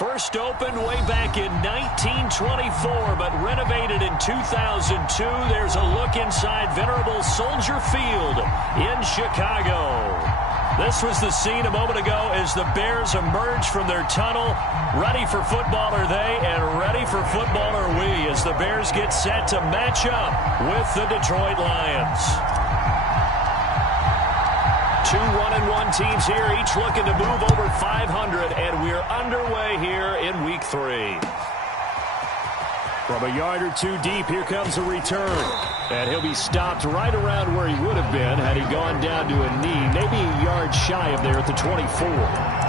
First opened way back in 1924, but renovated in 2002. There's a look inside venerable Soldier Field in Chicago. This was the scene a moment ago as the Bears emerge from their tunnel. Ready for football are they, and ready for football are we as the Bears get set to match up with the Detroit Lions. Two 1-1 teams here, each looking to move over 500, and we're underway here in Week 3. From a yard or two deep, here comes a return. And he'll be stopped right around where he would have been had he gone down to a knee, maybe a yard shy of there at the 24.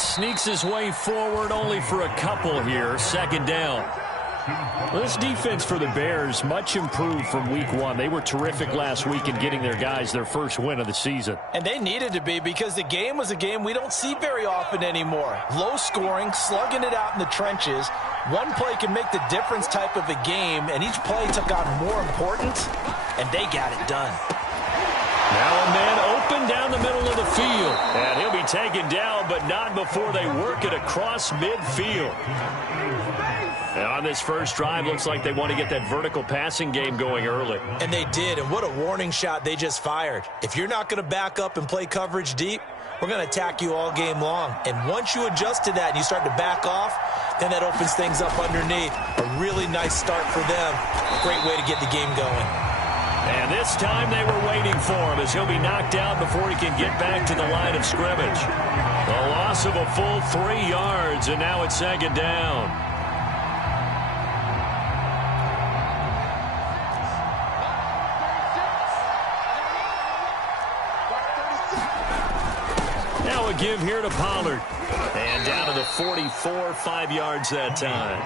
Sneaks his way forward only for a couple here. Second down. This defense for the Bears, much improved from Week 1. They were terrific last week in getting their guys their first win of the season. And they needed to be because the game was a game we don't see very often anymore. Low scoring, slugging it out in the trenches. One play can make the difference type of a game, and each play took on more importance, and they got it done. Now a man open down the middle of the field. And he'll be taken down, but not before they work it across midfield. And on this first drive, looks like they want to get that vertical passing game going early. And they did, and what a warning shot they just fired. If you're not going to back up and play coverage deep, we're going to attack you all game long. And once you adjust to that and you start to back off, then that opens things up underneath. A really nice start for them. A great way to get the game going. And this time they were waiting for him as he'll be knocked down before he can get back to the line of scrimmage. A loss of a full 3 yards, and now it's second down. Now a give here to Pollard. And down to the 44, 5 yards that time.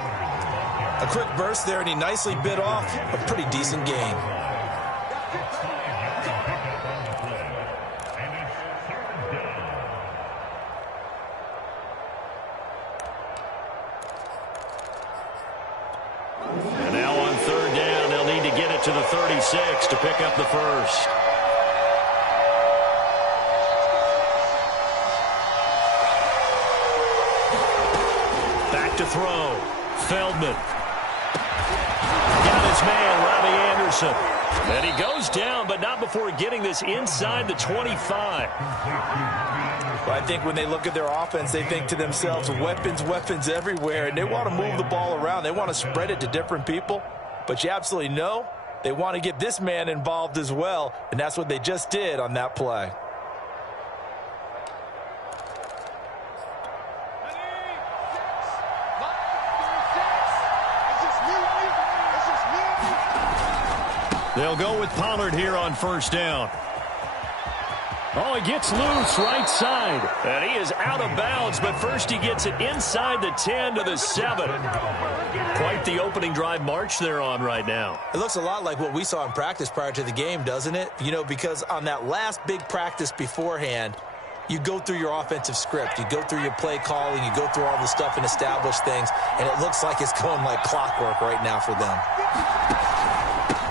A quick burst there, and he nicely bit off a pretty decent gain. And now on third down, they'll need to get it to the 36 to pick up the first. Back to throw. Feldman. Got his man, Robbie Anderson. And he goes down, but not before getting this inside the 25. Well, I think when they look at their offense, they think to themselves, weapons, weapons everywhere, and they want to move the ball around. They want to spread it to different people, but you absolutely know they want to get this man involved as well, and that's what they just did on that play. They'll go with Pollard here on first down. Oh, he gets loose right side. And he is out of bounds, but first he gets it inside the 10 to the 7. Quite the opening drive march they're on right now. It looks a lot like what we saw in practice prior to the game, doesn't it? You know, because on that last big practice beforehand, you go through your offensive script. You go through your play calling. You go through all the stuff and establish things. And it looks like it's going like clockwork right now for them.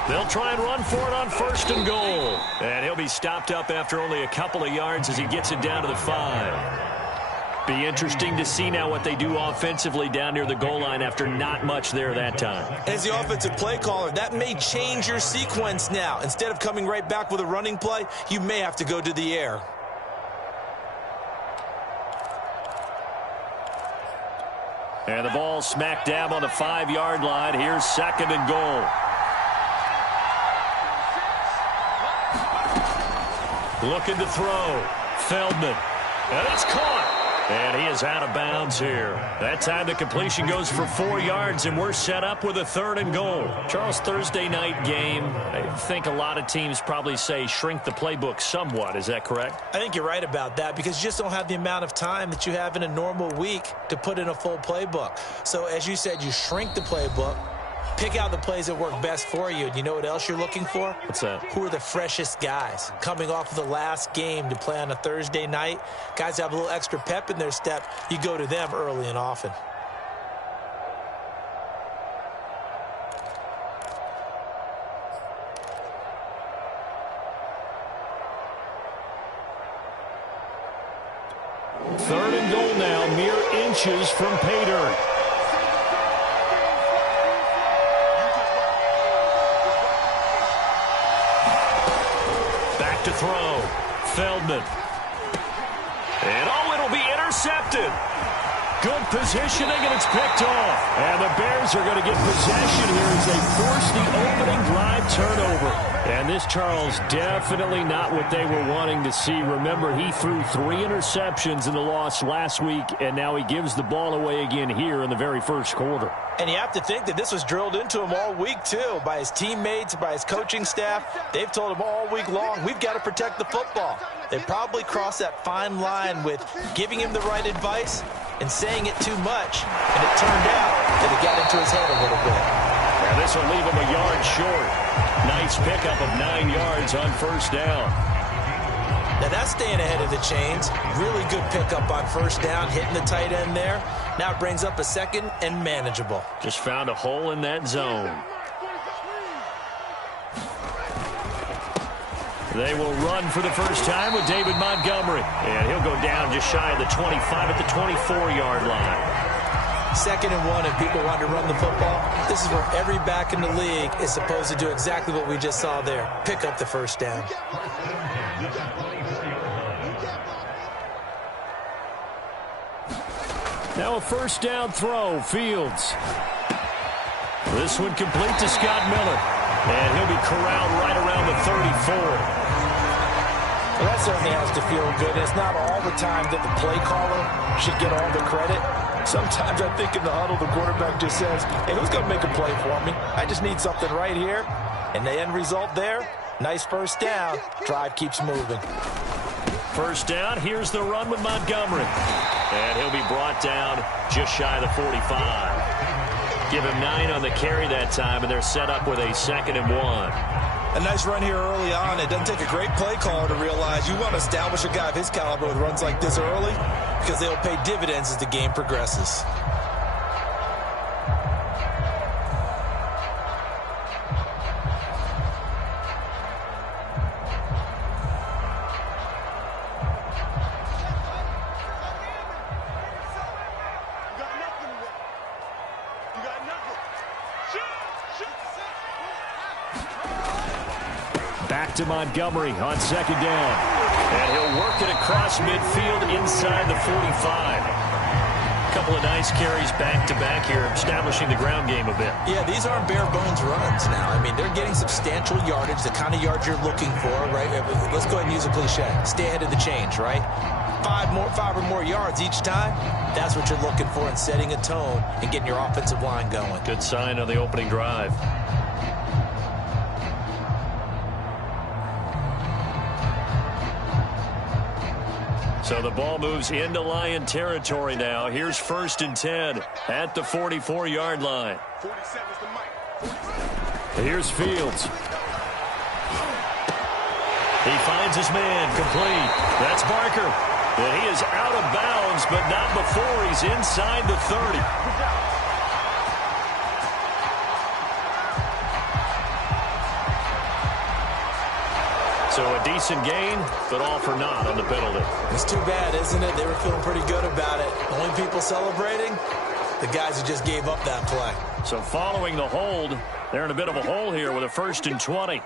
They'll try and run for it on first and goal. And he'll be stopped up after only a couple of yards as he gets it down to the 5. Be interesting to see now what they do offensively down near the goal line after not much there that time. As the offensive play caller, that may change your sequence now. Instead of coming right back with a running play, you may have to go to the air. And the ball smack dab on the 5-yard line. Here's second and goal. Looking to throw. Feldman. And it's caught. And he is out of bounds here. That time the completion goes for 4 yards, and we're set up with a third and goal. Charles, Thursday night game, I think a lot of teams probably say shrink the playbook somewhat. Is that correct? I think you're right about that because you just don't have the amount of time that you have in a normal week to put in a full playbook. So as you said, you shrink the playbook. Pick out the plays that work best for you. And you know what else you're looking for? What's that? Who are the freshest guys coming off of the last game to play on a Thursday night? Guys have a little extra pep in their step. You go to them early and often. Third and goal now, mere inches from pay dirt. Back to throw. Feldman. And it'll be intercepted. Good positioning, and it's picked off. And the Bears are going to get possession here as they force the opening drive turnover. And this, Charles, definitely not what they were wanting to see. Remember, he threw 3 interceptions in the loss last week, and now he gives the ball away again here in the very first quarter. And you have to think that this was drilled into him all week, too, by his teammates, by his coaching staff. They've told him all week long, we've got to protect the football. They probably crossed that fine line with giving him the right advice and saying it too much, and it turned out that it got into his head a little bit. And this will leave him a yard short. Nice pickup of 9 yards on first down. Now that's staying ahead of the chains. Really good pickup on first down, hitting the tight end there. Now it brings up a second and manageable. Just found a hole in that zone. They will run for the first time with David Montgomery. And he'll go down just shy of the 25 at the 24-yard line. Second and 1, and people want to run the football. This is where every back in the league is supposed to do exactly what we just saw there. Pick up the first down. Now a first down throw, Fields. This one complete to Scott Miller. And he'll be corralled right around the 34. Well, that certainly has to feel good. It's not all the time that the play caller should get all the credit. Sometimes I think in the huddle, the quarterback just says, hey, who's going to make a play for me? I just need something right here. And the end result there, nice first down. Drive keeps moving. First down, here's the run with Montgomery. And he'll be brought down just shy of the 45. Give him 9 on the carry that time, and they're set up with a 2nd and 1. A nice run here early on. It doesn't take a great play caller to realize you want to establish a guy of his caliber with runs like this early because they'll pay dividends as the game progresses. Back to Montgomery on 2nd down. And he'll work it across midfield inside the 45. A couple of nice carries back-to-back here, establishing the ground game a bit. Yeah, these aren't bare-bones runs now. I mean, they're getting substantial yardage, the kind of yards you're looking for, right? Let's go ahead and use a cliche. Stay ahead of the change, right? 5 or more yards each time. That's what you're looking for in setting a tone and getting your offensive line going. Good sign on the opening drive. So the ball moves into Lion territory now. Here's 1st and 10 at the 44-yard line. Here's Fields. He finds his man, complete. That's Barker. And he is out of bounds, but not before he's inside the 30. So a decent gain, but all for naught on the penalty. It's too bad, isn't it? They were feeling pretty good about it. Only people celebrating, the guys who just gave up that play. So following the hold, they're in a bit of a hole here with a 1st and 20.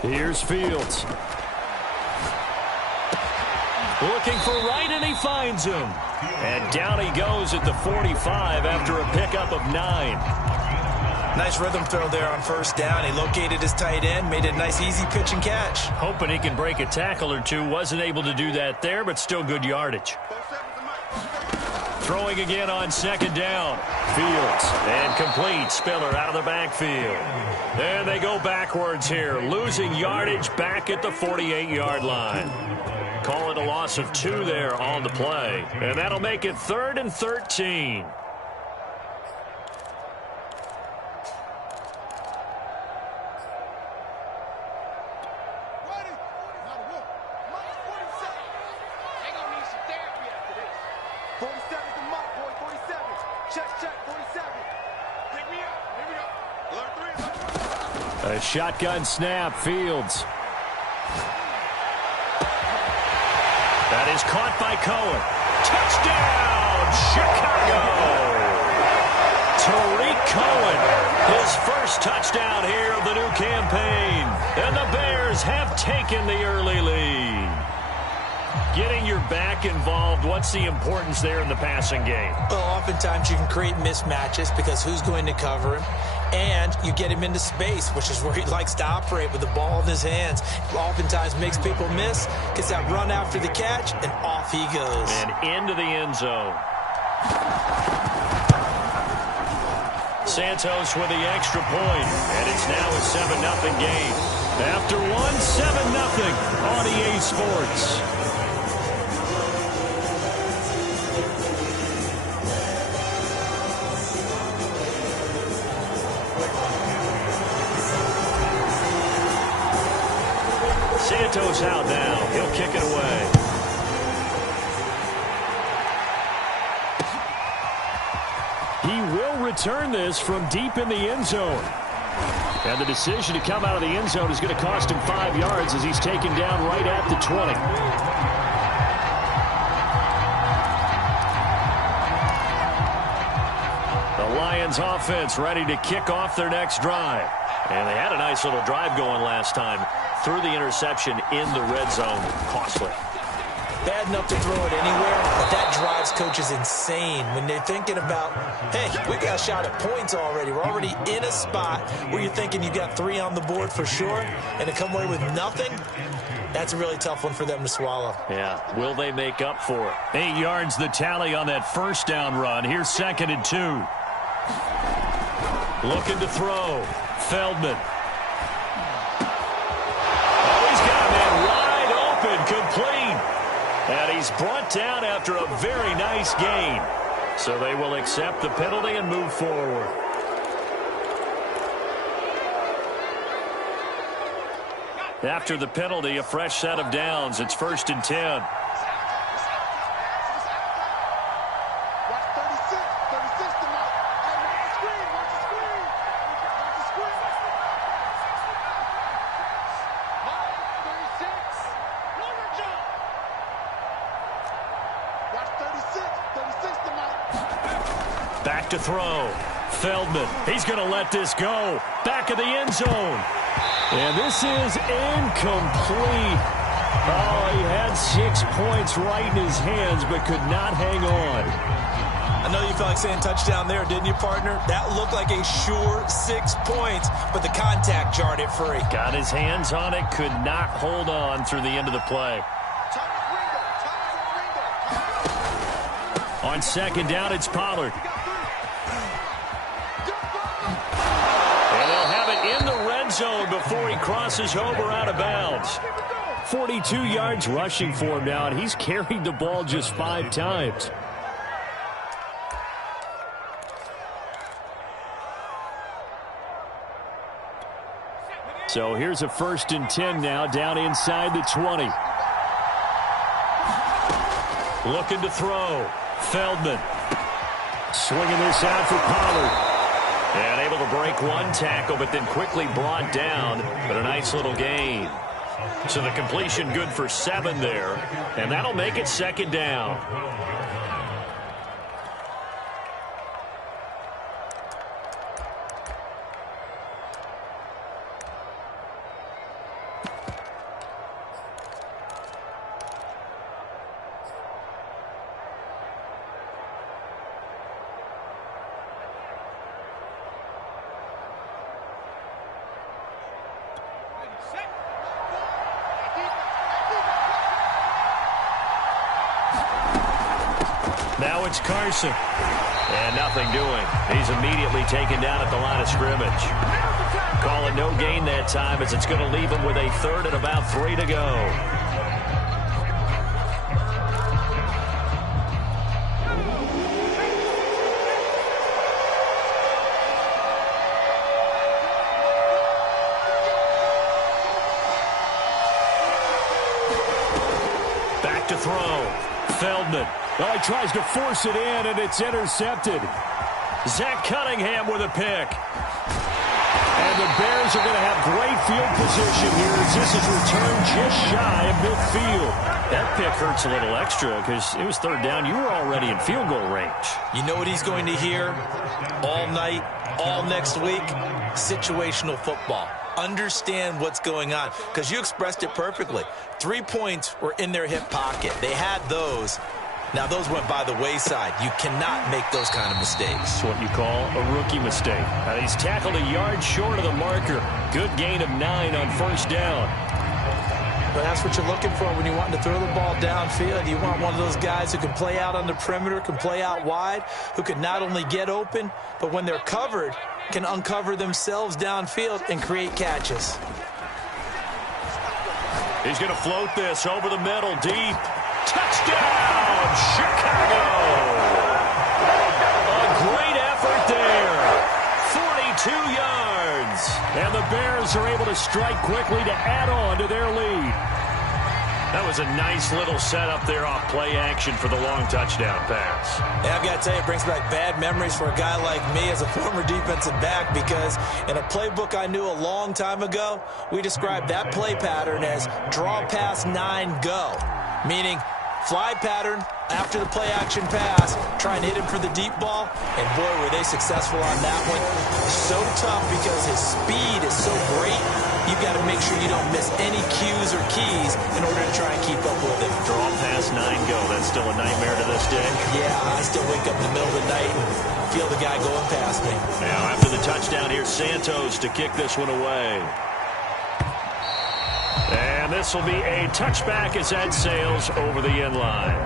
Here's Fields. Looking for Wright, and he finds him. And down he goes at the 45 after a pickup of 9. Nice rhythm throw there on first down. He located his tight end, made it a nice easy pitch and catch. Hoping he can break a tackle or two. Wasn't able to do that there, but still good yardage. Throwing again on 2nd down. Fields and complete. Spiller out of the backfield. And they go backwards here, losing yardage back at the 48-yard line. Call it a loss of 2 there on the play. And that'll make it 3rd and 13. A shotgun snap, Fields. That is caught by Cohen. Touchdown, Chicago! Tariq Cohen, his first touchdown here of the new campaign. And the Bears have taken the early lead. Getting your back involved, what's the importance there in the passing game? Well, oftentimes you can create mismatches because who's going to cover him? And you get him into space, which is where he likes to operate with the ball in his hands. Oftentimes makes people miss, gets that run after the catch, and off he goes. And into the end zone. Santos with the extra point, and it's now a 7-0 game. After one, 7-0 on EA Sports. Santos out now. He'll kick it away. He will return this from deep in the end zone. And the decision to come out of the end zone is going to cost him 5 yards as he's taken down right at the 20. The Lions offense ready to kick off their next drive. And they had a nice little drive going last time. Threw the interception in the red zone. Costly. Bad enough to throw it anywhere, but that drives coaches insane when they're thinking about, hey, we got a shot at points already. We're already in a spot where you're thinking you got 3 on the board for sure, and to come away with nothing, that's a really tough one for them to swallow. Yeah, will they make up for it? 8 yards the tally on that first down run. Here's 2nd and 2. Looking to throw. Feldman. Oh, he's got a man wide open, complete. And he's brought down after a very nice gain. So they will accept the penalty and move forward. After the penalty, a fresh set of downs. It's 1st and 10. Back to throw. Feldman. He's going to let this go. Back of the end zone. And this is incomplete. Oh, he had 6 points right in his hands, but could not hang on. I know you felt like saying touchdown there, didn't you, partner? That looked like a sure 6 points, but the contact jarred it free. Got his hands on it, could not hold on through the end of the play. On 2nd down, it's Pollard. And they'll have it in the red zone before he crosses over out of bounds. 42 yards rushing for him now, and he's carried the ball just 5 times. So here's a 1st and 10 now, down inside the 20. Looking to throw. Feldman. Swinging this out for Pollard. And able to break one tackle, but then quickly brought down. But a nice little gain. So the completion good for 7 there. And that'll make it 2nd down. Now it's Carson. And nothing doing. He's immediately taken down at the line of scrimmage. Calling no gain that time as it's going to leave him with a 3rd and about 3 to go. back to throw. Feldman. Oh, he tries to force it in, and it's intercepted. Zach Cunningham with a pick. And the Bears are going to have great field position here as this is returned just shy of midfield. That pick hurts a little extra because it was third down. You were already in field goal range. You know what he's going to hear all night, all next week? Situational football. Understand what's going on because you expressed it perfectly. 3 points were in their hip pocket. They had those. Now, those went by the wayside. You cannot make those kind of mistakes. It's what you call a rookie mistake. He's tackled a yard short of the marker. Good gain of 9 on first down. But that's what you're looking for when you want to throw the ball downfield. You want one of those guys who can play out on the perimeter, can play out wide, who can not only get open, but when they're covered, can uncover themselves downfield and create catches. He's going to float this over the middle, deep. Touchdown, Chicago! A great effort there. 42 yards. And the Bears are able to strike quickly to add on to their lead. That was a nice little setup there off play action for the long touchdown pass. Yeah, I've got to tell you, it brings back bad memories for a guy like me as a former defensive back because in a playbook I knew a long time ago, we described that play pattern as draw pass 9 go, meaning fly pattern after the play action pass, try and hit him for the deep ball, and boy, were they successful on that one. So tough because his speed is so great. You've got to make sure you don't miss any cues or keys in order to try and keep up with him. Draw pass 9 go. That's still a nightmare to this day. Yeah, I still wake up in the middle of the night and feel the guy going past me. Now after the touchdown, here's Santos to kick this one away. And this will be a touchback as that sails over the end line.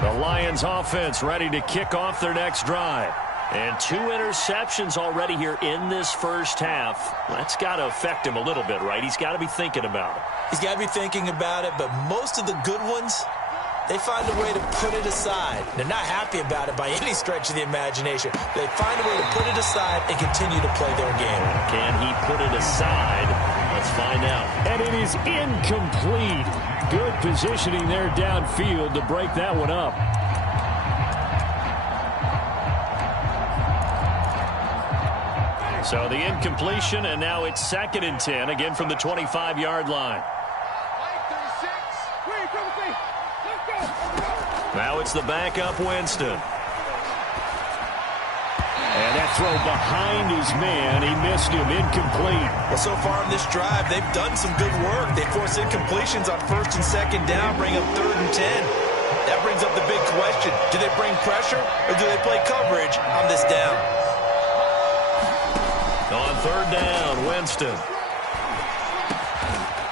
The Lions offense ready to kick off their next drive. And 2 interceptions already here in this first half. That's got to affect him a little bit, right? He's got to be thinking about it. He's got to be thinking about it, but most of the good ones, they find a way to put it aside. They're not happy about it by any stretch of the imagination. They find a way to put it aside and continue to play their game. Can he put it aside? Let's find out. And it is incomplete. Good positioning there downfield to break that one up. So the incompletion, and now it's 2nd and 10, again from the 25-yard line. Now it's the backup Winston. And that throw behind his man. He missed him. Incomplete. Well, so far in this drive, they've done some good work. They force incompletions on 1st and 2nd down, bring up 3rd and 10. That brings up the big question. Do they bring pressure or do they play coverage on this down? On 3rd down, Winston.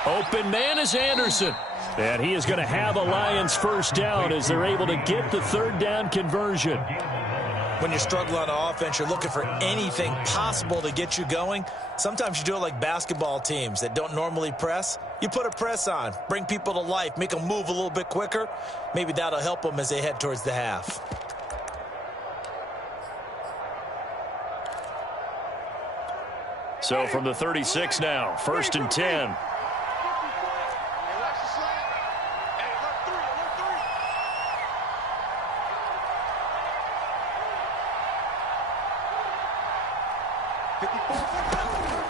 Open man is Anderson. And he is going to have a Lions first down as they're able to get the 3rd down conversion. When you're struggling on offense, you're looking for anything possible to get you going. Sometimes you do it like basketball teams that don't normally press. You put a press on, bring people to life, make them move a little bit quicker. Maybe that'll help them as they head towards the half. So from the 36 now, 1st and 10.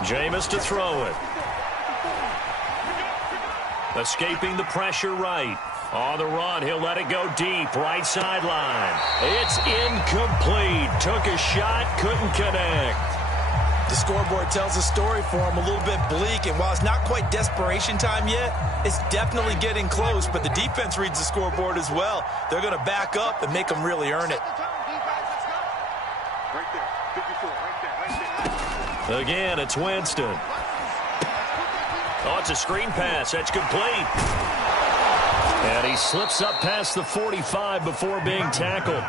Jameis to throw it. Escaping the pressure right. On the run, he'll let it go deep. Right sideline. It's incomplete. Took a shot, couldn't connect. The scoreboard tells a story for him, a little bit bleak, and while it's not quite desperation time yet, it's definitely getting close, but the defense reads the scoreboard as well. They're going to back up and make them really earn it. Again, it's Winston. Oh, it's a screen pass. That's complete. And he slips up past the 45 before being tackled.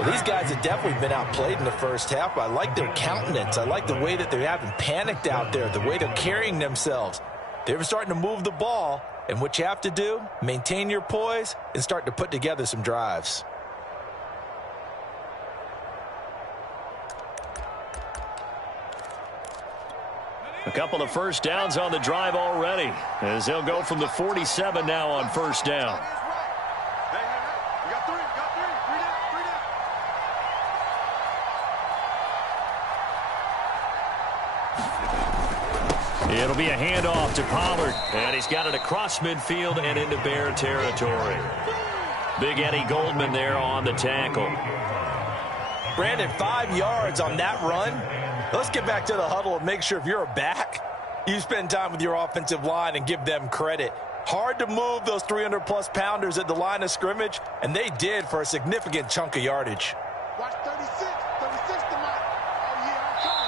Well, these guys have definitely been outplayed in the first half. I like their countenance. I like the way that they haven't panicked out there, the way they're carrying themselves. They're starting to move the ball, and what you have to do, maintain your poise and start to put together some drives. A couple of first downs on the drive already, as they'll go from the 47 now on first down. It'll be a handoff to Pollard, and he's got it across midfield and into Bear territory. Big Eddie Goldman there on the tackle. Brandon, 5 yards on that run. Let's get back to the huddle and make sure if you're a back, you spend time with your offensive line and give them credit. Hard to move those 300-plus pounders at the line of scrimmage, and they did for a significant chunk of yardage. Watch 36 to Mike.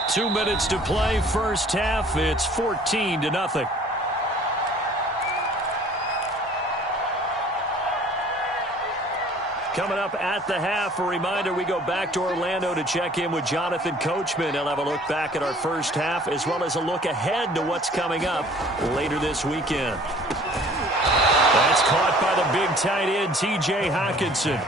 2 minutes to play, first half. It's 14-0. Coming up at the half, a reminder, we go back to Orlando to check in with Jonathan Coachman. He'll have a look back at our first half as well as a look ahead to what's coming up later this weekend. That's caught by the big tight end, T.J. Hockenson.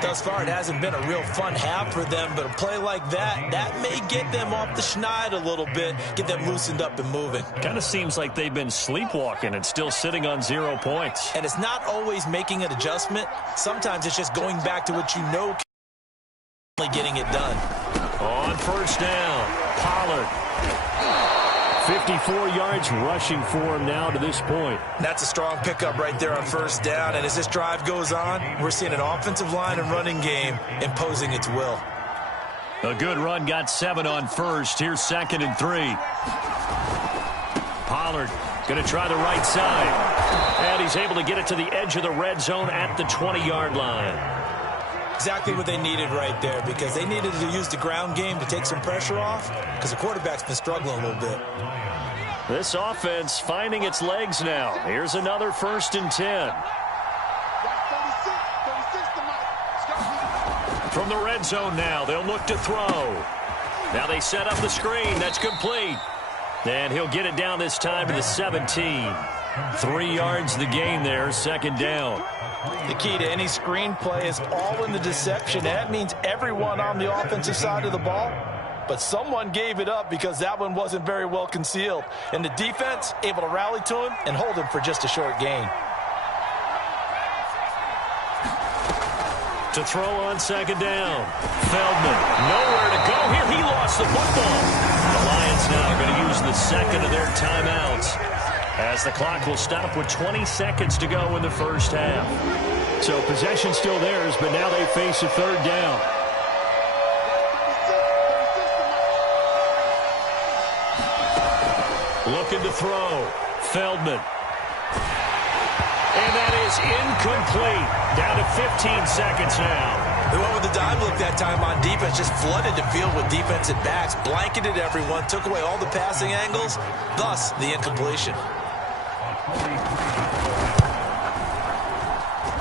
Thus far, it hasn't been a real fun half for them, but a play like that may get them off the schneid a little bit, get them loosened up and moving. Kind of seems like they've been sleepwalking and still sitting on 0 points. And it's not always making an adjustment. Sometimes it's just going back to what you know, getting it done. On first down, Pollard. 54 yards rushing for him now to this point. That's a strong pickup right there on first down. And as this drive goes on, we're seeing an offensive line and running game imposing its will. A good run, got 7 on first. Here's 2nd and 3. Pollard going to try the right side. And he's able to get it to the edge of the red zone at the 20-yard line. Exactly what they needed right there, because they needed to use the ground game to take some pressure off, because the quarterback's been struggling a little bit. This offense finding its legs now. Here's another 1st and 10. From the red zone now, they'll look to throw. Now they set up the screen. That's complete. And he'll get it down this time to the 17. 3 yards the gain there, 2nd down. The key to any screen play is all in the deception. That means everyone on the offensive side of the ball. But someone gave it up because that one wasn't very well concealed. And the defense able to rally to him and hold him for just a short gain. To throw on 2nd down. Feldman, nowhere to go here. He lost the football. The Lions now going to use the 2nd of their timeouts, as the clock will stop with 20 seconds to go in the first half. So possession still theirs, but now they face a 3rd down. Looking to throw. Feldman. And that is incomplete. Down to 15 seconds now. They went with the dime look that time on defense, just flooded the field with defensive backs, blanketed everyone, took away all the passing angles, thus the incompletion.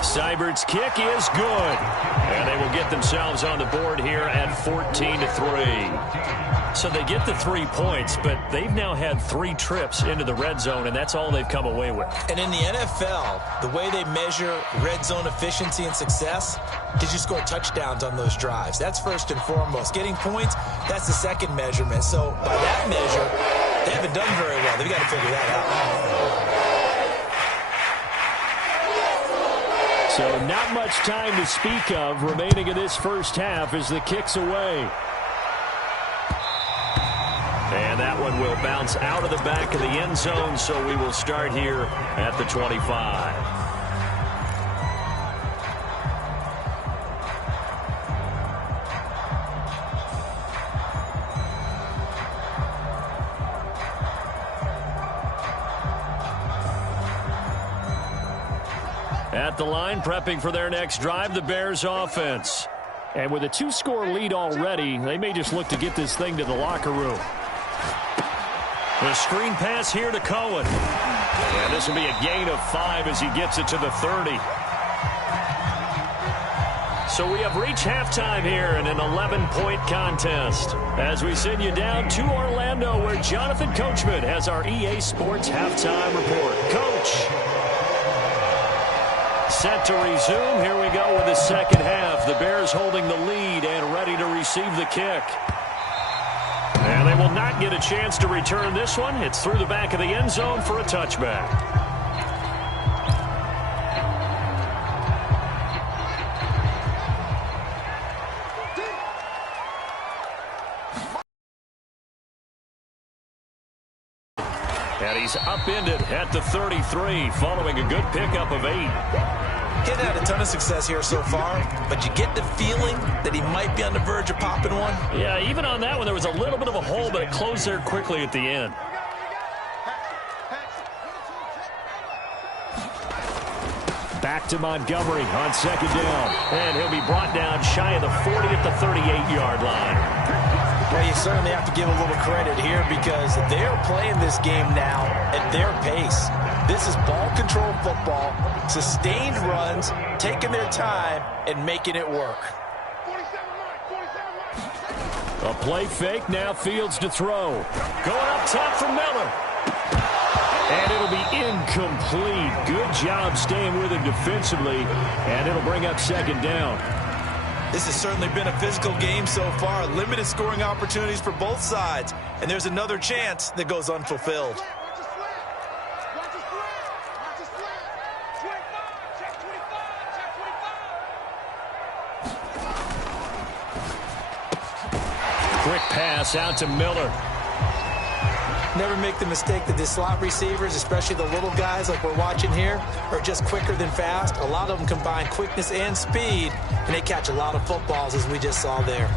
Seibert's kick is good. And they will get themselves on the board here at 14-3. So they get the 3 points, but they've now had 3 trips into the red zone, and that's all they've come away with. And in the NFL, the way they measure red zone efficiency and success, did you score touchdowns on those drives? That's first and foremost. Getting points, that's the second measurement. So by that measure, they haven't done very well. They've got to figure that out. So not much time to speak of remaining in this first half as the kick's away. And that one will bounce out of the back of the end zone, so we will start here at the 25. At the line, prepping for their next drive, the Bears offense. And with a 2-score lead already, they may just look to get this thing to the locker room. The screen pass here to Cohen. And this will be a gain of 5 as he gets it to the 30. So we have reached halftime here in an 11-point contest, as we send you down to Orlando, where Jonathan Coachman has our EA Sports halftime report. Coach. Set to resume. Here we go with the second half. The Bears holding the lead and ready to receive the kick. And And they will not get a chance to return this one. It's through the back of the end zone for a touchback. And he's upended at the 33 following a good pickup of 8. He's had a ton of success here so far, but you get the feeling that he might be on the verge of popping one. Yeah, even on that one, there was a little bit of a hole, but it closed there quickly at the end. Back to Montgomery on second down. And he'll be brought down shy of the 40 at the 38-yard line. Well, you certainly have to give a little credit here because they're playing this game now at their pace. This is ball control football, sustained runs, taking their time, and making it work. A play fake, now Fields to throw. Going up top for Miller. And it'll be incomplete. Good job staying with him defensively, and it'll bring up second down. This has certainly been a physical game so far. Limited scoring opportunities for both sides. And there's another chance that goes unfulfilled. Quick pass out to Miller. Never make the mistake that the slot receivers, especially the little guys like we're watching here, are just quicker than fast. A lot of them combine quickness and speed, and they catch a lot of footballs, as we just saw there.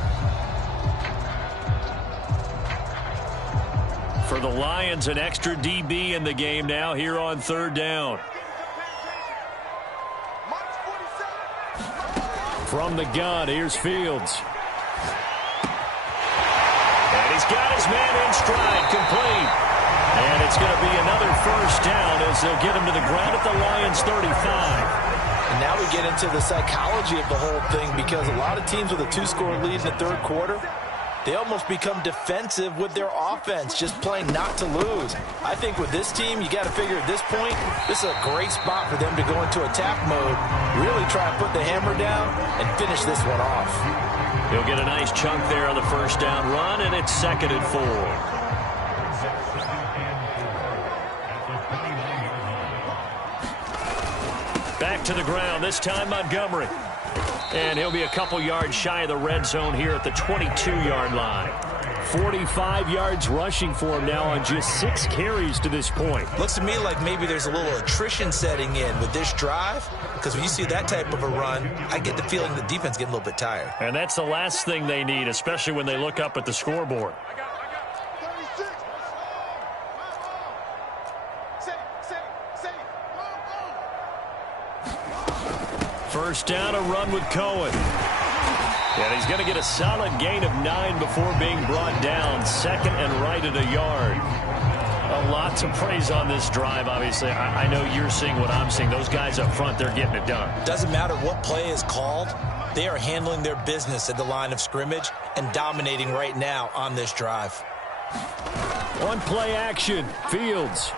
For the Lions, an extra DB in the game now here on third down. From the gun, here's Fields. And he's got his man in stride, complete. And it's going to be another first down as they'll get him to the ground at the Lions 35. And now we get into the psychology of the whole thing because a lot of teams with a 2-score lead in the third quarter, they almost become defensive with their offense, just playing not to lose. I think with this team, you got to figure at this point, this is a great spot for them to go into attack mode, really try to put the hammer down and finish this one off. He'll get a nice chunk there on the first down run, and it's 2nd and 4. Back to the ground, this time Montgomery. And he'll be a couple yards shy of the red zone here at the 22-yard line. 45 yards rushing for him now on just 6 carries to this point. Looks to me like maybe there's a little attrition setting in with this drive, because when you see that type of a run, I get the feeling the defense getting a little bit tired. And that's the last thing they need, especially when they look up at the scoreboard. First down, a run with Cohen. And he's going to get a solid gain of 9 before being brought down. 2nd and right at a yard. A lot to praise on this drive, obviously. I know you're seeing what I'm seeing. Those guys up front, they're getting it done. Doesn't matter what play is called. They are handling their business at the line of scrimmage and dominating right now on this drive. On play action, Fields.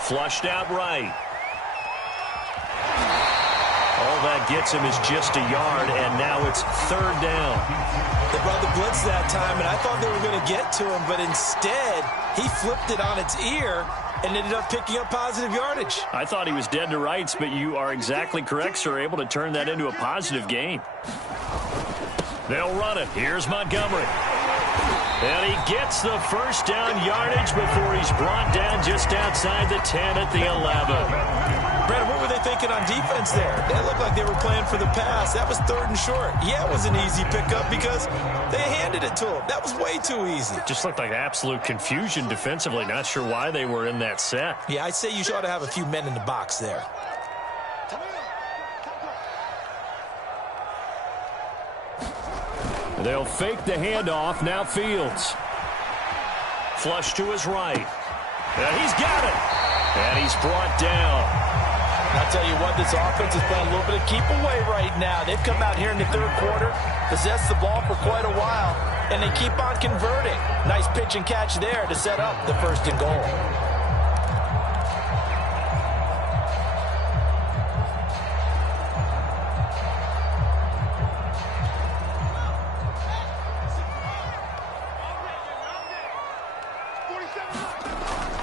Flushed out right. All that gets him is just a yard, and now it's 3rd down. They brought the blitz that time, and I thought they were going to get to him, but instead, he flipped it on its ear and ended up picking up positive yardage. I thought he was dead to rights, but you are exactly correct, sir, able to turn that into a positive gain. They'll run it. Here's Montgomery. And he gets the first down yardage before he's brought down just outside the 10 at the 11. Brad, what were they thinking on defense there? They looked like they were playing for the pass. That was 3rd and short. Yeah, it was an easy pickup because they handed it to him. That was way too easy. Just looked like absolute confusion defensively. Not sure why they were in that set. Yeah, I'd say you ought to have a few men in the box there. They'll fake the handoff. Now Fields. Flush to his right. And he's got it. And he's brought down. I'll tell you what, this offense is playing a little bit of keep away right now. They've come out here in the third quarter, possessed the ball for quite a while, and they keep on converting. Nice pitch and catch there to set up the 1st and goal.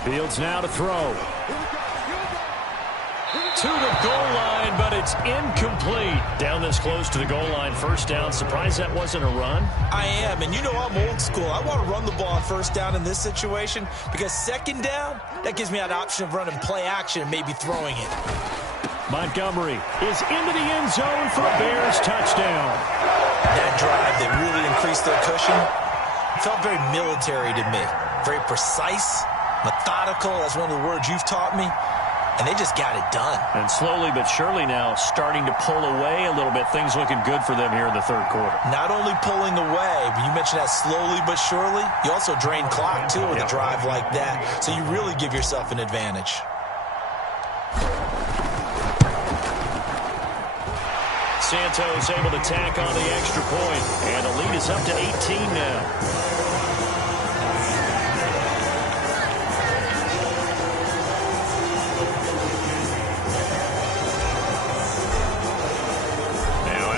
Fields now to throw. To the goal line, but it's incomplete. Down this close to the goal line, first down. Surprised that wasn't a run? I am, and you know I'm old school. I want to run the ball on first down in this situation because second down, that gives me that option of running play action and maybe throwing it. Montgomery is into the end zone for a Bears touchdown. That drive that really increased their cushion felt very military to me. Very precise, methodical. That's one of the words you've taught me. And they just got it done. And slowly but surely now starting to pull away a little bit. Things looking good for them here in the third quarter. Not only pulling away, but you mentioned that slowly but surely. You also drain clock, too, with a drive like that. So you really give yourself an advantage. Santos able to tack on the extra point. And the lead is up to 18 now.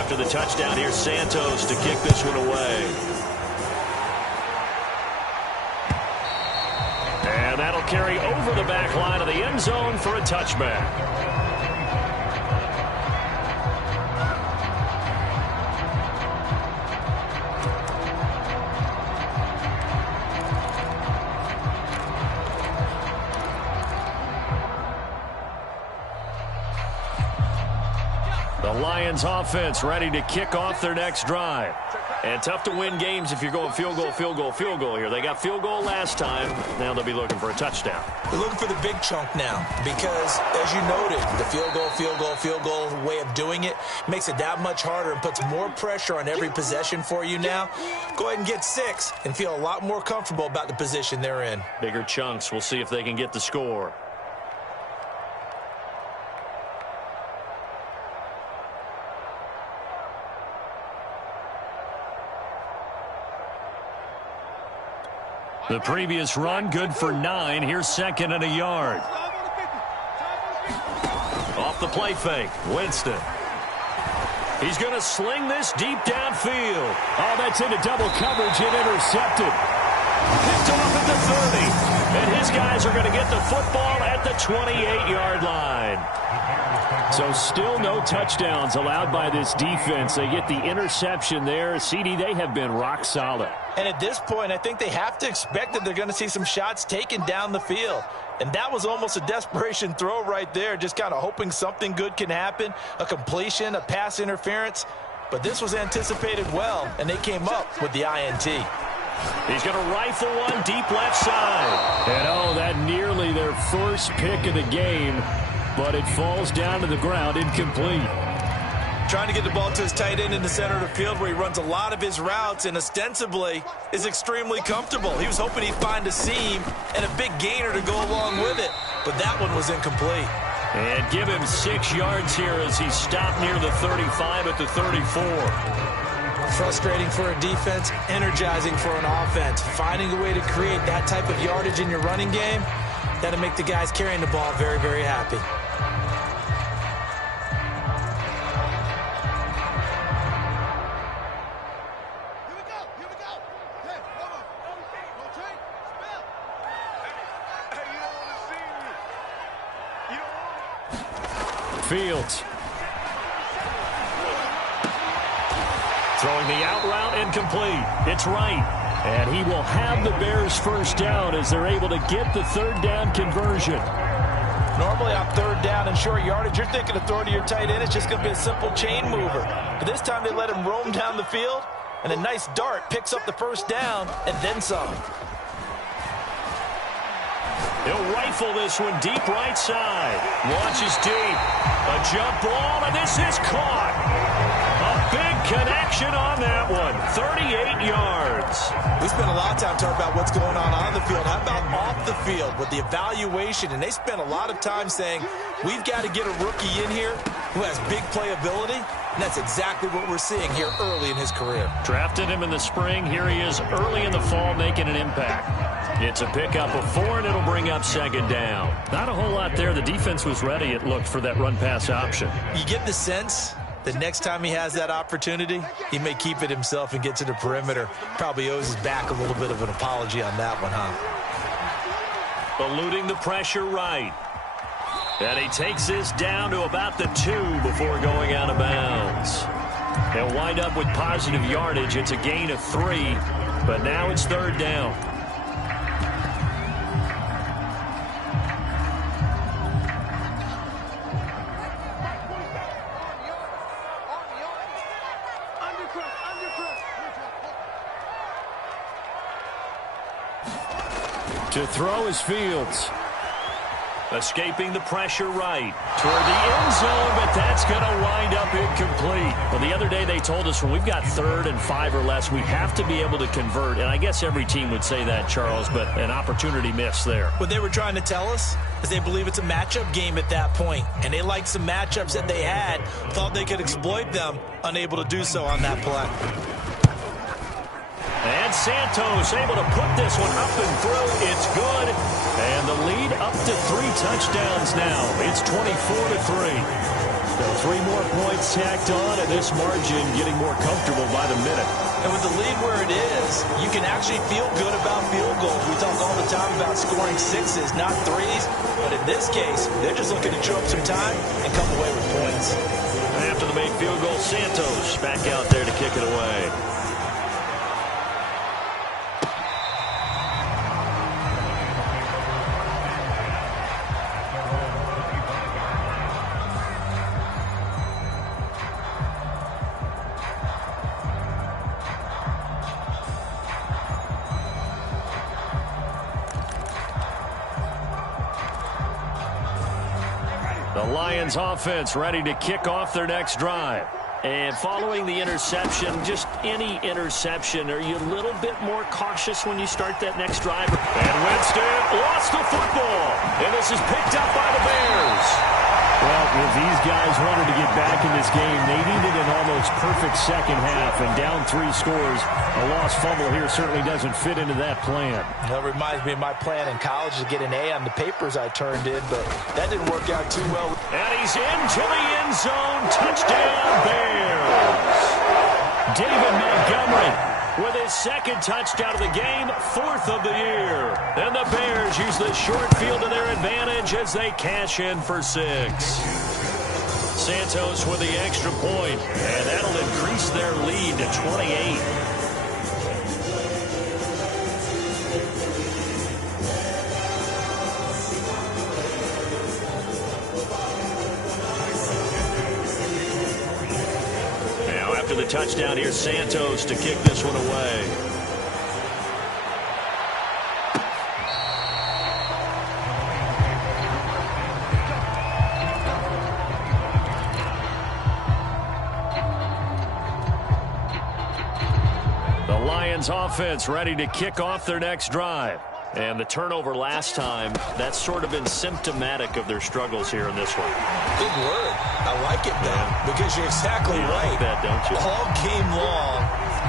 The touchdown, here's Santos to kick this one away. And that'll carry over the back line of the end zone for a touchback. Lions offense ready to kick off their next drive. And tough to win games if you're going field goal, field goal, field goal here. They got field goal last time. Now they'll be looking for a touchdown. They're looking for the big chunk now because, as you noted, the field goal, field goal, field goal way of doing it makes it that much harder and puts more pressure on every possession for you now. Go ahead and get 6 and feel a lot more comfortable about the position they're in. Bigger chunks. We'll see if they can get the score. The previous run, good for 9. Here's second and a yard. Off the play fake, Winston. He's going to sling this deep downfield. Oh, that's into double coverage and intercepted. Picked off at the 30. And his guys are going to get the football at the 28-yard line. So still no touchdowns allowed by this defense. They get the interception there. CD, they have been rock solid. And at this point, I think they have to expect that they're going to see some shots taken down the field. And that was almost a desperation throw right there, just kind of hoping something good can happen, a completion, a pass interference. But this was anticipated well, and they came up with the INT. He's going to rifle one deep left side. And, oh, that nearly their first pick of the game, but it falls down to the ground, incomplete. Trying to get the ball to his tight end in the center of the field where he runs a lot of his routes and ostensibly is extremely comfortable. He was hoping he'd find a seam and a big gainer to go along with it, but that one was incomplete. And give him 6 yards here as he stopped near the 35 at the 34. Frustrating for a defense, energizing for an offense. Finding a way to create that type of yardage in your running game, that'll make the guys carrying the ball very, very happy. Fields. Throwing the out route incomplete. It's right. And he will have the Bears first down as they're able to get the third down conversion. Normally on third down and short yardage, you're thinking of throwing to your tight end. It's just going to be a simple chain mover. But this time they let him roam down the field, and a nice dart picks up the first down and then some. He'll rifle this one deep right side. Launches deep. A jump ball, and this is caught. A big connection on that one. 38 yards. We spent a lot of time talking about what's going on the field. How about off the field with the evaluation? And they spent a lot of time saying, we've got to get a rookie in here who has big playability. And that's exactly what we're seeing here early in his career. Drafted him in the spring. Here he is early in the fall making an impact. It's a pickup of 4, and it'll bring up second down. Not a whole lot there. The defense was ready, it looked, for that run-pass option. You get the sense that next time he has that opportunity, he may keep it himself and get to the perimeter. Probably owes his back a little bit of an apology on that one, huh? Eluding the pressure right. And he takes this down to about the 2 before going out of bounds. They'll wind up with positive yardage. It's a gain of 3, but now it's 3rd down. To throw is Fields. Escaping the pressure right toward the end zone, but that's going to wind up incomplete. Well, the other day they told us when we've got 3rd and 5 or less, we have to be able to convert. And I guess every team would say that, Charles, but an opportunity missed there. What they were trying to tell us is they believe it's a matchup game at that point, and they liked some matchups that they had, thought they could exploit them, unable to do so on that play. And Santos able to put this one up and through. It's good. And the lead up to 3 touchdowns now. It's 24-3. So 3 more points tacked on, and this margin getting more comfortable by the minute. And with the lead where it is, you can actually feel good about field goals. We talk all the time about scoring 6s, not 3s. But in this case, they're just looking to chew up some time and come away with points. And after the made field goal, Santos back out there to kick it away. The Lions offense ready to kick off their next drive. And following the interception, just any interception, are you a little bit more cautious when you start that next drive? And Winston lost the football. And this is picked up by the Bears. Well, if these guys wanted to get back in this game, they needed an almost perfect second half. And down 3 scores, a lost fumble here certainly doesn't fit into that plan. That reminds me of my plan in college to get an A on the papers I turned in, but that didn't work out too well. And he's into the end zone. Touchdown, Bears. David Montgomery with his 2nd touchdown of the game, 4th of the year. And the Bears use the short field to their advantage as they cash in for 6. Santos with the extra point, and that'll increase their lead to 28. After the touchdown, here's Santos to kick this one away. The Lions offense ready to kick off their next drive. And the turnover last time, that's sort of been symptomatic of their struggles here in this one. Good word. I like it, though, because you're exactly right. Like that, don't you? All game long,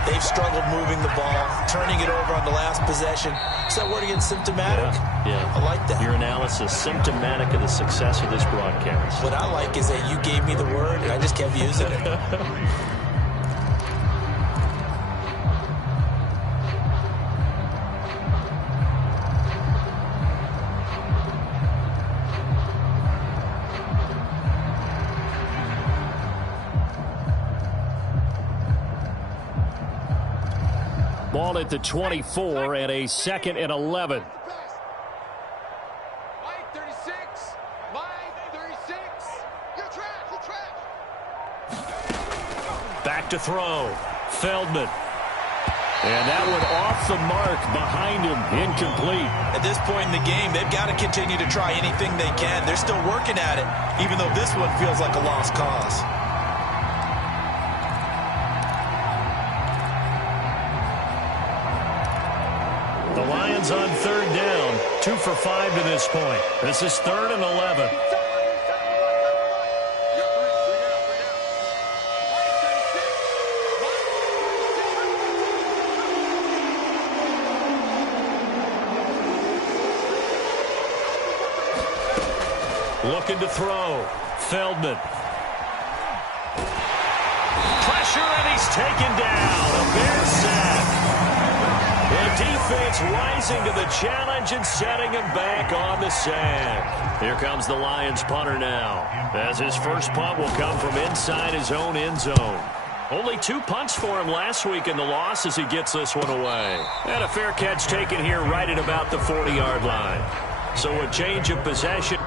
they've struggled moving the ball, turning it over on the last possession. Is that word again, symptomatic? Yeah. I like that. Your analysis, symptomatic of the success of this broadcast. What I like is that you gave me the word, and I just kept using it. Ball at the 24 and a 2nd and 11. Mike 36. Mike 36. You're trash. Back to throw. Feldman. And that one off the mark behind him. Incomplete. At this point in the game, they've got to continue to try anything they can. They're still working at it, even though this one feels like a lost cause. The Lions on 3rd down. 2 for 5 to this point. This is 3rd and 11. Looking to throw. Feldman. Pressure, and he's taken down. A Bears sack. The defense offense rising to the challenge and setting him back on the sand. Here comes the Lions punter now, as his first punt will come from inside his own end zone. Only 2 punts for him last week in the loss as he gets this one away. And a fair catch taken here right at about the 40-yard line. So a change of possession.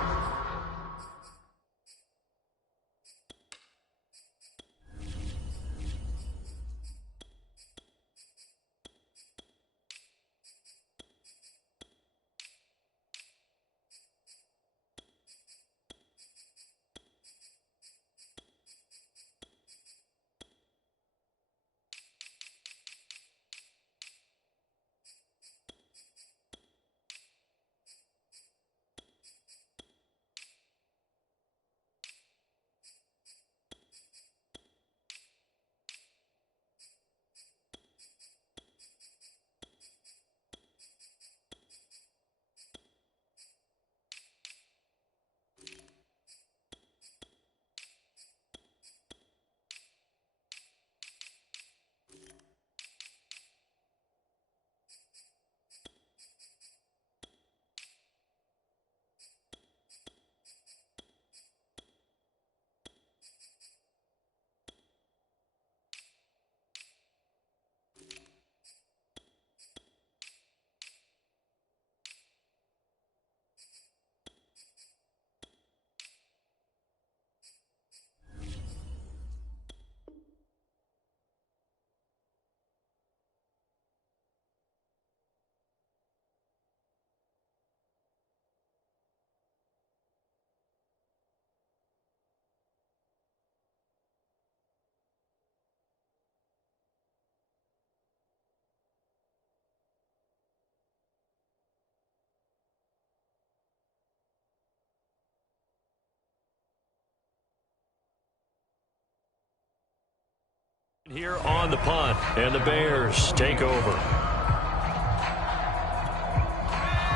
Here on the punt, and the Bears take over.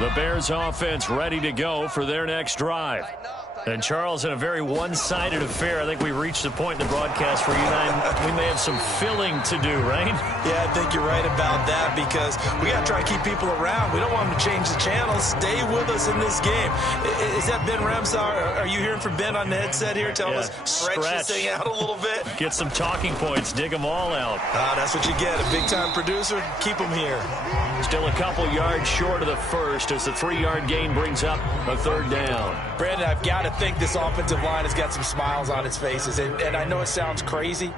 The Bears offense ready to go for their next drive. And Charles, in a very one-sided affair, I think we reached the point in the broadcast where you and I, we may have some filling to do, right? Yeah, I think you're right about that because we got to try to keep people around. We don't want them to change the channel. Stay with us in this game. Is that Ben Ramsar? Are you hearing from Ben on the headset here? Tell us, stretch this thing out a little bit. Get some talking points. Dig them all out. That's what you get. A big-time producer. Keep them here. Still a couple yards short of the first as the 3-yard gain brings up a third down. Brandon, I've got to think this offensive line has got some smiles on its faces. And I know it sounds crazy,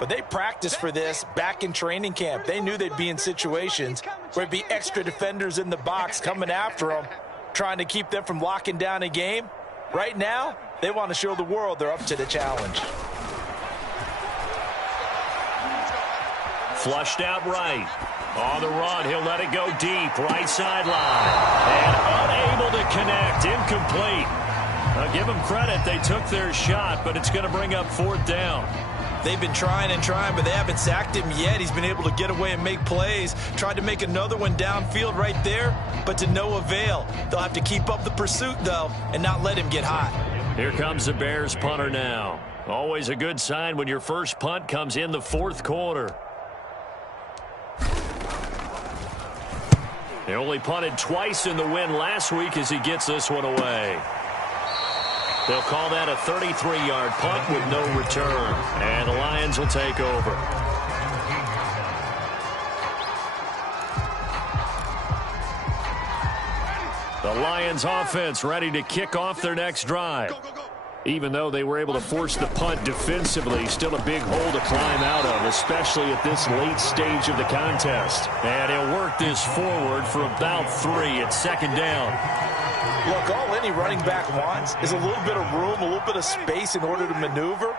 but they practiced for this back in training camp. They knew they'd be in situations where it'd be extra defenders in the box coming after them, trying to keep them from locking down a game. Right now, they want to show the world they're up to the challenge. Flushed out right. On the run, he'll let it go deep, right sideline. And unable to connect, incomplete. Now give them credit, they took their shot, but it's going to bring up fourth down. They've been trying and trying, but they haven't sacked him yet. He's been able to get away and make plays. Tried to make another one downfield right there, but to no avail. They'll have to keep up the pursuit, though, and not let him get hot. Here comes the Bears punter now. Always a good sign when your first punt comes in the fourth quarter. They only punted twice in the win last week as he gets this one away. They'll call that a 33-yard punt with no return. And the Lions will take over. The Lions offense ready to kick off their next drive. Even though they were able to force the punt defensively, still a big hole to climb out of, especially at this late stage of the contest. And he'll work this forward for about 3 at second down. Look, all any running back wants is a little bit of room, a little bit of space in order to maneuver.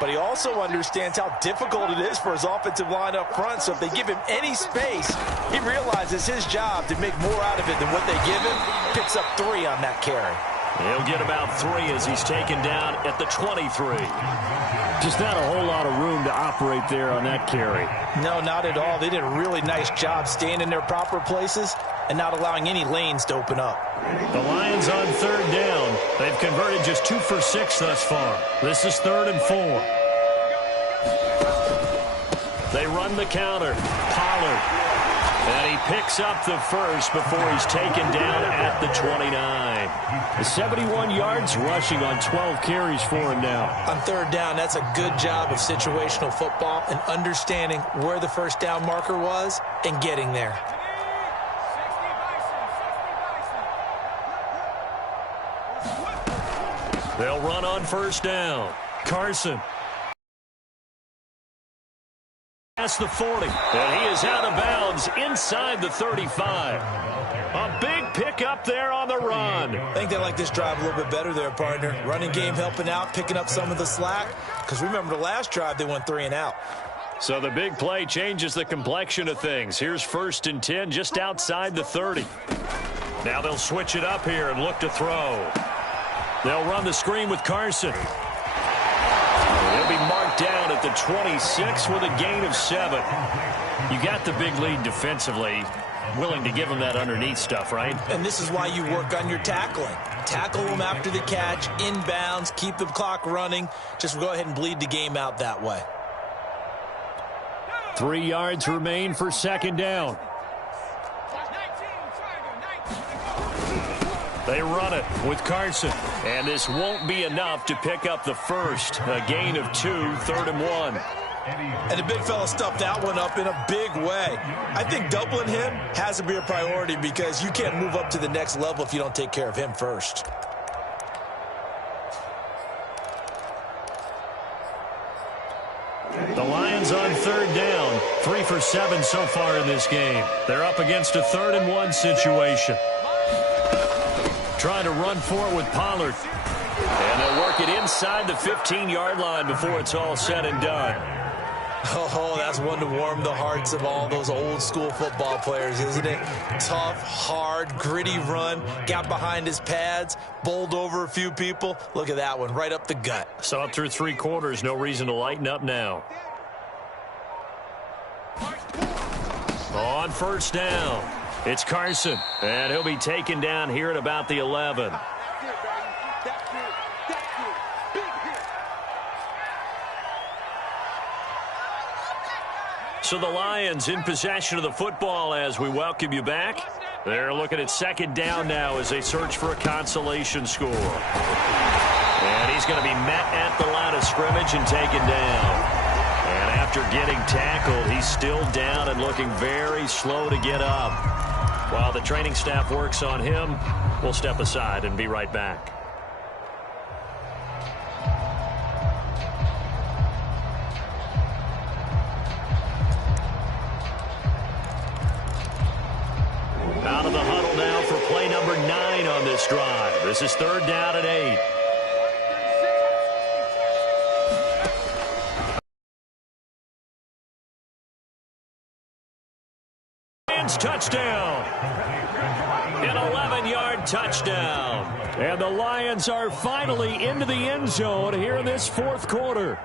But he also understands how difficult it is for his offensive line up front. So if they give him any space, he realizes his job to make more out of it than what they give him. Picks up 3 on that carry. He'll get about 3 as he's taken down at the 23. Just not a whole lot of room to operate there on that carry. No, not at all. They did a really nice job staying in their proper places and not allowing any lanes to open up. The Lions on third down. They've converted just 2 for 6 thus far. This is 3rd and 4. They run run the counter. Pollard. And he picks up the first before he's taken down at the 29. 71 yards rushing on 12 carries for him now. On third down, that's a good job of situational football and understanding where the first down marker was and getting there. They'll run on first down. Carson. Past the 40, and he is out of bounds inside the 35. A big pickup there on the run. I think they like this drive a little bit better there, partner. Running game helping out, picking up some of the slack. Because remember, the last drive, they went 3 and out. So the big play changes the complexion of things. Here's 1st and 10 just outside the 30. Now they'll switch it up here and look to throw. They'll run the screen with Carson. He'll be marked down at the 26 with a gain of 7. You got the big lead defensively. Willing to give him that underneath stuff, right? And this is why you work on your tackling. Tackle him after the catch, inbounds, keep the clock running. Just go ahead and bleed the game out that way. 3 yards remain for 2nd down. They run it with Carson. And this won't be enough to pick up the first. A gain of 2, 3rd and 1. And the big fella stuffed that one up in a big way. I think doubling him has to be a priority because you can't move up to the next level if you don't take care of him first. The Lions on 3rd down. 3 for 7 so far in this game. They're up against a 3rd and 1 situation. Trying to run for it with Pollard. And they'll work it inside the 15-yard line before it's all said and done. Oh, that's one to warm the hearts of all those old-school football players, isn't it? Tough, hard, gritty run. Got behind his pads, bowled over a few people. Look at that one, right up the gut. So up through 3 quarters, no reason to lighten up now. On 1st down, it's Carson. And he'll be taken down here at about the 11. So the Lions in possession of the football as we welcome you back. They're looking at 2nd down now as they search for a consolation score. And he's going to be met at the line of scrimmage and taken down. And after getting tackled, he's still down and looking very slow to get up. While the training staff works on him, we'll step aside and be right back. Out of the huddle now for play number 9 on this drive. This is 3rd down and 8. Lions touchdown. An 11-yard touchdown. And the Lions are finally into the end zone here in this 4th quarter.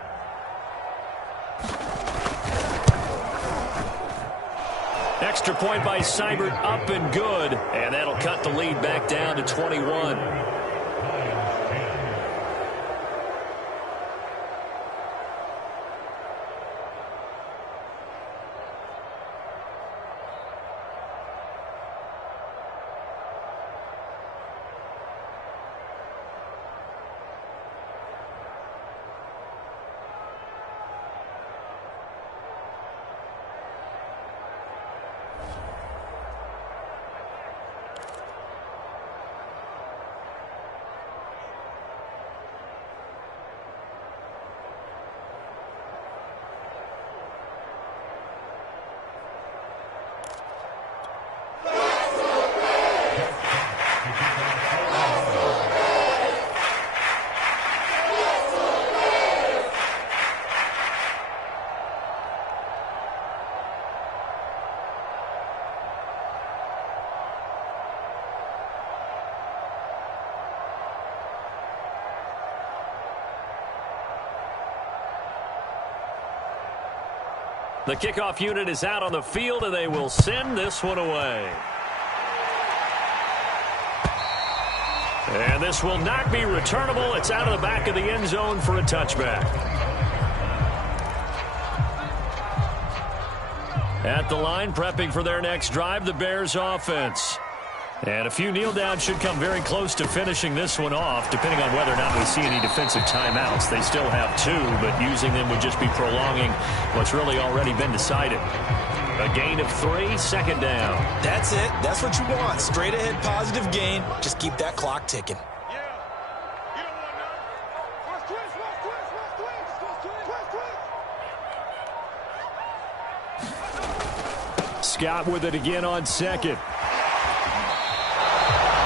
Extra point by Seibert, up and good. And that'll cut the lead back down to 21. The kickoff unit is out on the field, and they will send this one away. And this will not be returnable. It's out of the back of the end zone for a touchback. At the line, prepping for their next drive, the Bears offense. And a few kneel downs should come very close to finishing this one off, depending on whether or not we see any defensive timeouts. They still have 2, but using them would just be prolonging what's really already been decided. A gain of 3, second down. That's it. That's what you want. Straight ahead positive gain. Just keep that clock ticking. Scott with it again on second.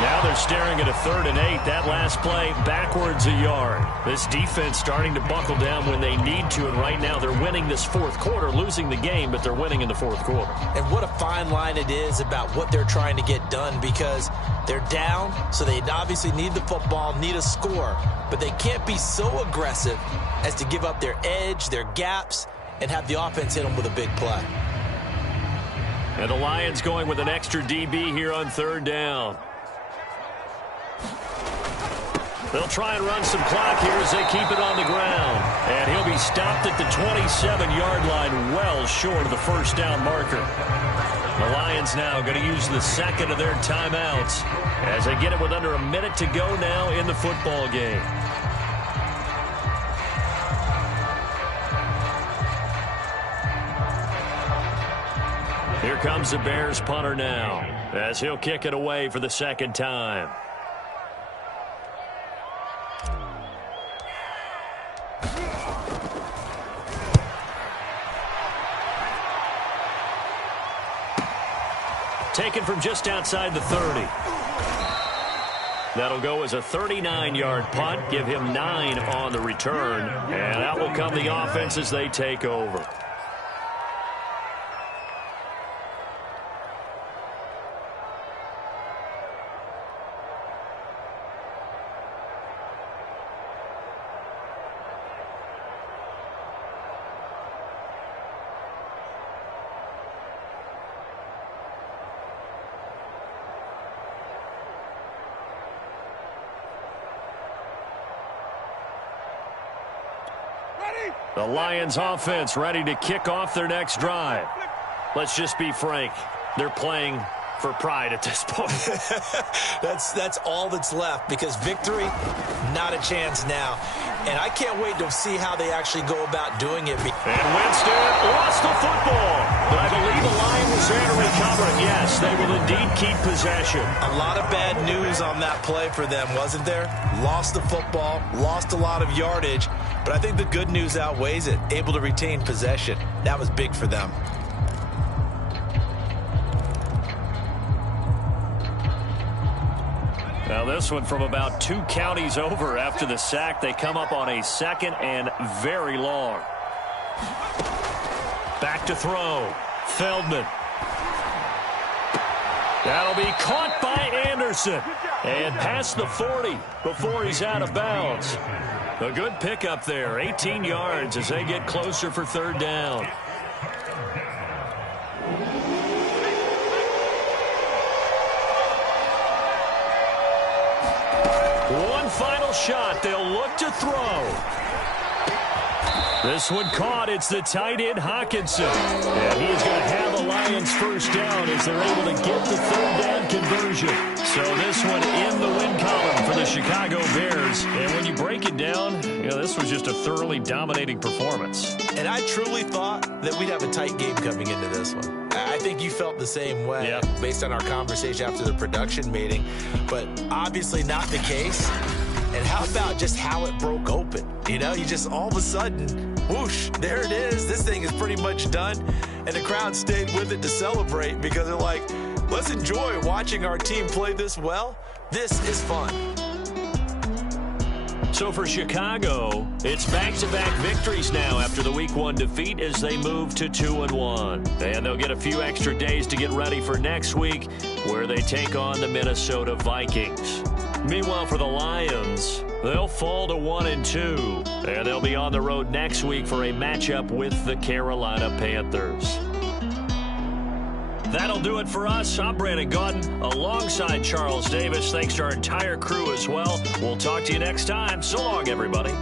Now they're staring at a 3rd and 8. That last play backwards a yard. This defense starting to buckle down when they need to, and right now they're winning this 4th quarter, losing the game, but they're winning in the 4th quarter. And what a fine line it is about what they're trying to get done, because they're down, so they obviously need the football, need a score, but they can't be so aggressive as to give up their edge, their gaps, and have the offense hit them with a big play. And the Lions going with an extra DB here on 3rd down. They'll try and run some clock here as they keep it on the ground. And he'll be stopped at the 27-yard line, well short of the first down marker. The Lions now going to use the 2nd of their timeouts as they get it with under a minute to go now in the football game. Here comes the Bears punter now as he'll kick it away for the 2nd time. Taken from just outside the 30. That'll go as a 39-yard punt, give him 9 on the return, and out will come the offense as they take over. The Lions offense ready to kick off their next drive. Let's just be frank. They're playing for pride at this point. That's all that's left, because victory, not a chance now. And I can't wait to see how they actually go about doing it. And Winston lost the football. But I believe the line was there to recover it. Yes, they will indeed keep possession. A lot of bad news on that play for them, wasn't there? Lost the football, lost a lot of yardage. But I think the good news outweighs it. Able to retain possession. That was big for them. Now this one from about 2 counties over after the sack. They come up on a 2nd and very long. Back to throw. Feldman. That'll be caught by Anderson. And past the 40 before he's out of bounds. A good pickup there. 18 yards as they get closer for 3rd down. One final shot. They'll look to throw. This one caught. It's the tight end, Hockenson. And he's going to have a Lions first down as they're able to get the 3rd down conversion. So this one in the win column for the Chicago Bears. And when you break it down, this was just a thoroughly dominating performance. And I truly thought that we'd have a tight game coming into this one. I think you felt the same way based on our conversation after the production meeting. But obviously not the case. And how about just how it broke open? You just all of a sudden, whoosh, there it is. This thing is pretty much done. And the crowd stayed with it to celebrate because they're like, let's enjoy watching our team play this well. This is fun. So for Chicago, it's back-to-back victories now after the Week 1 defeat as they move to 2-1. And they'll get a few extra days to get ready for next week where they take on the Minnesota Vikings. Meanwhile, for the Lions, they'll fall to 1-2. And they'll be on the road next week for a matchup with the Carolina Panthers. That'll do it for us. I'm Brandon Gaudin alongside Charles Davis. Thanks to our entire crew as well. We'll talk to you next time. So long, everybody.